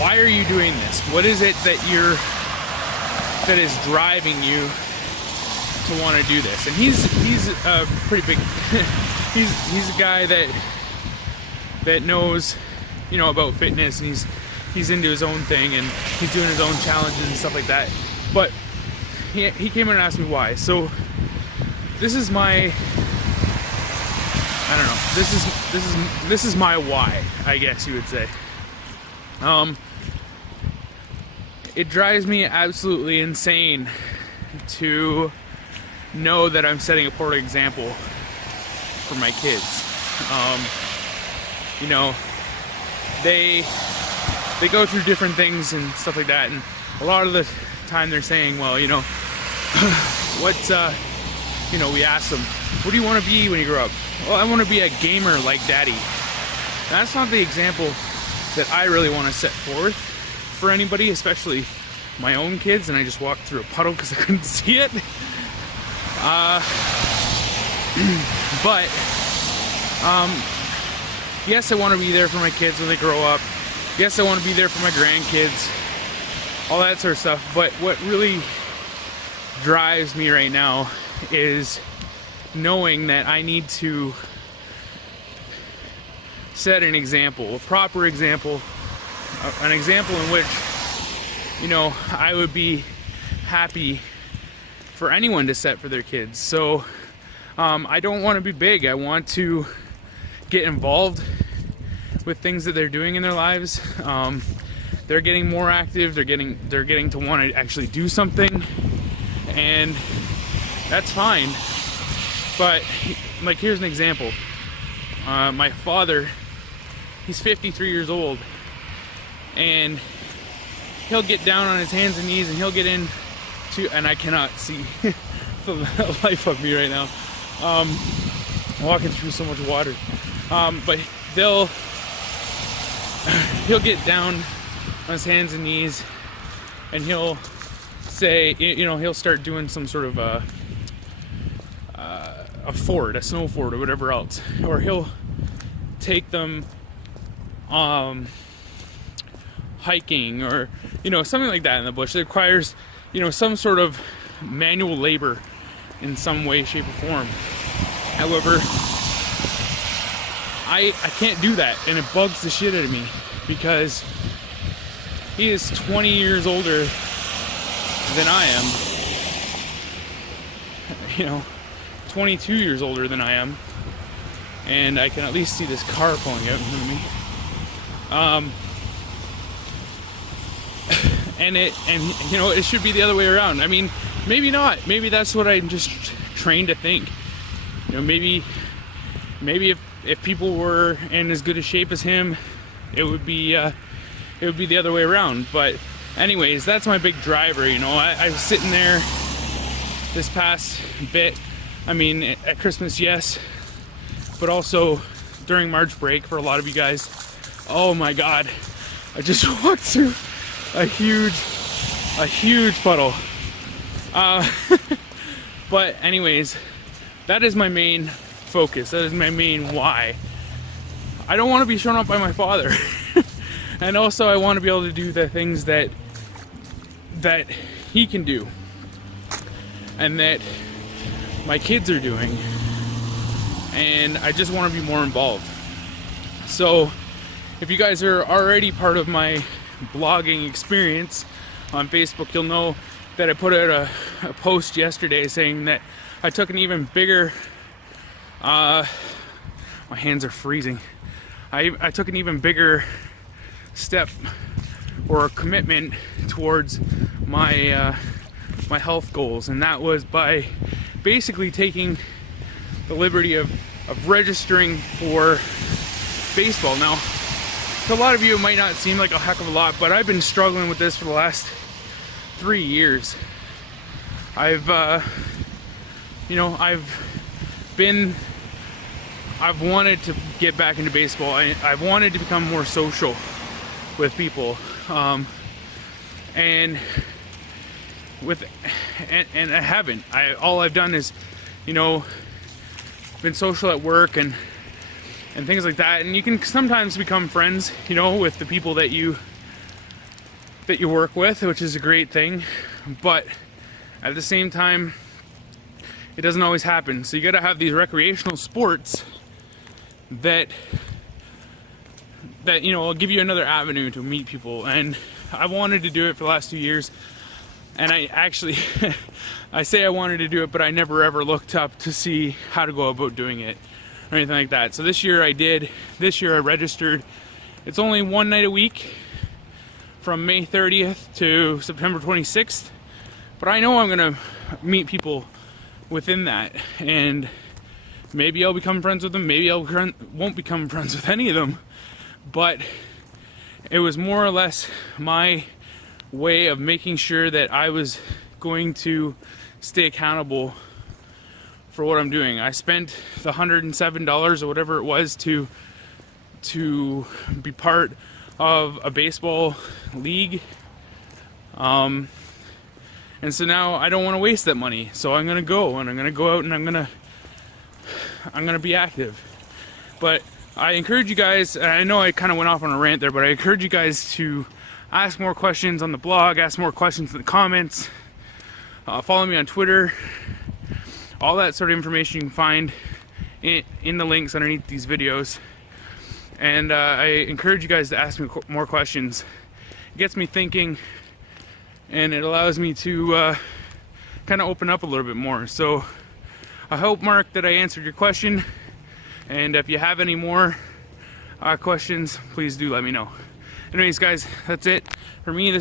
why are you doing this? What is it that is driving you to want to do this? And he's a pretty big he's a guy that knows, you know, about fitness, and he's into his own thing, and he's doing his own challenges and stuff like that. But he came in and asked me why. So this is my, I don't know, this is my why, I guess you would say. It drives me absolutely insane to know that I'm setting a poor example for my kids. You know, they go through different things and stuff like that, and a lot of the time they're saying, well, you know, you know, we ask them, what do you want to be when you grow up? Well, I want to be a gamer like daddy. That's not the example that I really want to set forth for anybody, especially my own kids. And I just walked through a puddle because I couldn't see it. But yes, I want to be there for my kids when they grow up. Yes, I want to be there for my grandkids, all that sort of stuff. But what really drives me right now is knowing that I need to set an example, a proper example, an example in which, you know, I would be happy for anyone to set for their kids. So I don't want to be big. I want to get involved with things that they're doing in their lives. They're getting more active. They're getting to want to actually do something, and that's fine. But like, here's an example. My father, he's 53 years old, and he'll get down on his hands and knees, and he'll get into, and I cannot see the life of me right now. I'm walking through so much water. But he'll get down on his hands and knees, and he'll say, you know, he'll start doing some sort of a ford, a snow ford, or whatever else, or he'll take them hiking, or, you know, something like that in the bush that requires, you know, some sort of manual labor in some way, shape, or form. However, I can't do that, and it bugs the shit out of me, because he is 20 years older than I am. You know, 22 years older than I am, and I can at least see this car pulling out in front of me. And you know, it should be the other way around. I mean, maybe not. Maybe that's what I'm just trained to think. You know, maybe if people were in as good a shape as him, it would be the other way around. But anyways, that's my big driver. You know, I was sitting there this past bit. I mean, at Christmas, yes, but also during March break for a lot of you guys. Oh my God, I just walked through a huge puddle. But anyways, that is my main focus. That is my main why. I don't want to be shown up by my father. And also I want to be able to do the things that he can do, and that my kids are doing, and I just want to be more involved. So if you guys are already part of my blogging experience on Facebook, you'll know that I put out a post yesterday saying that I took an even bigger my hands are freezing. I took an even bigger step or a commitment towards my my health goals, and that was by basically taking the liberty of registering for baseball. Now, to a lot of you it might not seem like a heck of a lot, but I've been struggling with this for the last 3 years. I've wanted to get back into baseball. I've wanted to become more social with people, and I haven't. All I've done is, you know, been social at work and things like that. And you can sometimes become friends, you know, with the people that you that you work with, which is a great thing, but at the same time, it doesn't always happen. So you got to have these recreational sports that you know will give you another avenue to meet people. And I wanted to do it for the last 2 years, and I actually I say I wanted to do it, but I never ever looked up to see how to go about doing it or anything like that. So this year I did. This year I registered. It's only one night a week from May 30th to September 26th, but I know I'm gonna meet people within that, and maybe I'll become friends with them, maybe I won't become friends with any of them, but it was more or less my way of making sure that I was going to stay accountable for what I'm doing. I spent the $107 or whatever it was to be part of a baseball league, and so now I don't want to waste that money. So I'm gonna go, and I'm gonna go out, and I'm gonna be active. But I encourage you guys. I know I kind of went off on a rant there, but I encourage you guys to ask more questions on the blog, ask more questions in the comments, follow me on Twitter. All that sort of information you can find in the links underneath these videos. And I encourage you guys to ask me more questions. It gets me thinking, and it allows me to kind of open up a little bit more. So I hope, Mark, that I answered your question. And if you have any more questions, please do let me know. Anyways, guys, that's it for me. This